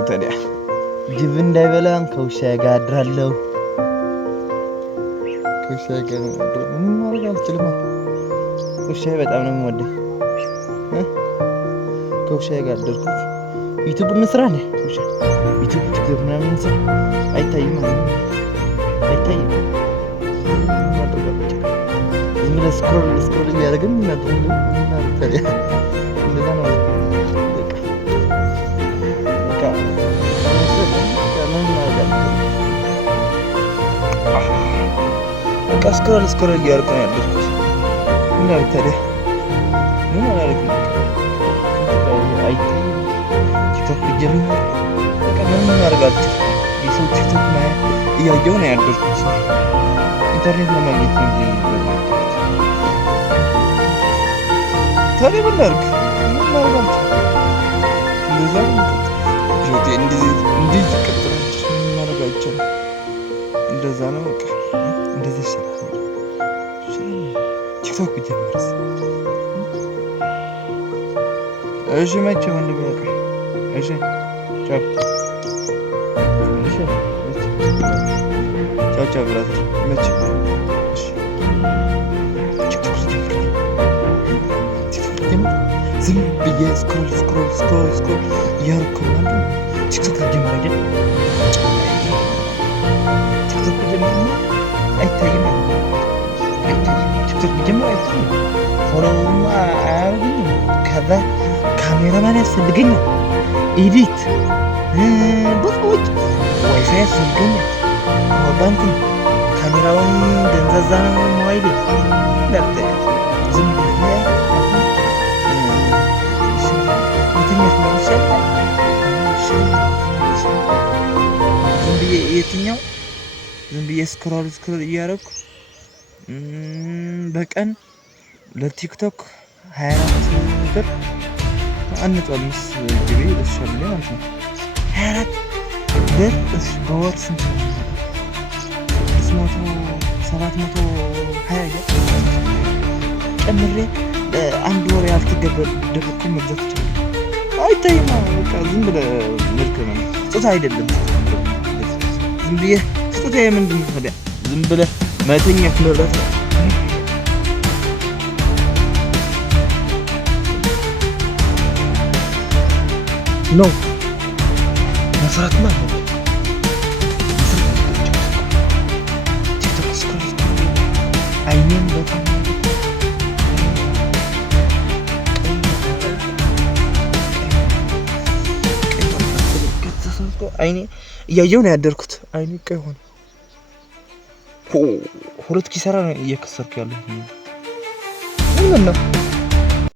ታዲያ ጅብ እንዳይበላን ከውሻ ጋር አድራለሁ። ከውሻ ጋር ምን ማድረግ አልችልም። ውሻ በጣም ነው የምወደው። ከውሻ ጋር አደርኩት። ዩቲዩብ እንስራ ነው ውሻ ዩቲዩብ ቲክቶክ ምናምን እንስራ። አይታይም ማለት ነው። አይታይም ምን ስክሮል እያደረግን እናድርግ ታዲያ እንደዛ ነው። በቃ ስክሮል እያደረግን ነው ያደርኩት። ምን አለ ታዲያ ምን አላደርግም። አይታይም ቲክቶክ ጀምሮ በቃ ምንም ማድረግ አልችልም። የሰው ቲክቶክ ማየት እያየሁ ነው ያደርኩት። ኢንተርኔት ለማግኘት ነው ታዲያ ምን ላድርግ? ምን ማድረግ አልችልም። እንደዛ ጆቴ እንዲህ ትቀጥላለች። ምን ማድረግ አይቻልም። እንደዛ ነው በቃ እንደዚህ ይሻላል። ቲክቶክ ብጀምርስ? እሺ መቼ ወንድሜ በቃ እሺ ቻው ቻው ብራዘር መቼ እሺ ቲክቶክ ጀምር። ዝም ብዬ ስክሮል እያደረኩ ነው። ቲክቶክ ጀምር አይደል? ቲክቶክ ጀምር አይታይም። ቲክቶክ ጀምር አይታይም። ፎሎውማ አያደርጉኝም። ከዛ ካሜራማን ያስፈልገኛል። ኤዲት ብዙዎች ዋይፋይ ያስፈልገኛል። ባንክ ካሜራውን ደንዛዛ ነው ሞባይሌ። ዝም ብዬ የትኛው ነው ይሻላል? የትኛው ዝም ብዬ ስክሮል እያደረኩ በቀን ለቲክቶክ 24 ብር 1.5 ጂቢ ይደርሳል ማለት ነው። 24 ብር በወር ስንት ነው? 720 ጨምሬ አንድ ወር ያልተገበደብኩ መግዛት ይችላል። አይታይም በቃ ዝም ብለህ ምርክ ነው። ስጦታ አይደለም። ዝም ብዬ ስጦታ የምንድን ነው ታዲያ? ዝም ብለህ መተኛት መብላት ነው። ኖ መስራት ማለት ነው። ቲክቶክ ስክሮል አይኔን በጣም አይኔ እያየሁ ነው ያደርኩት። አይኔ ቀይ ሆነ። ሁለት ኪሳራ ነው እየከሰርኩ ያለው። ምን ነው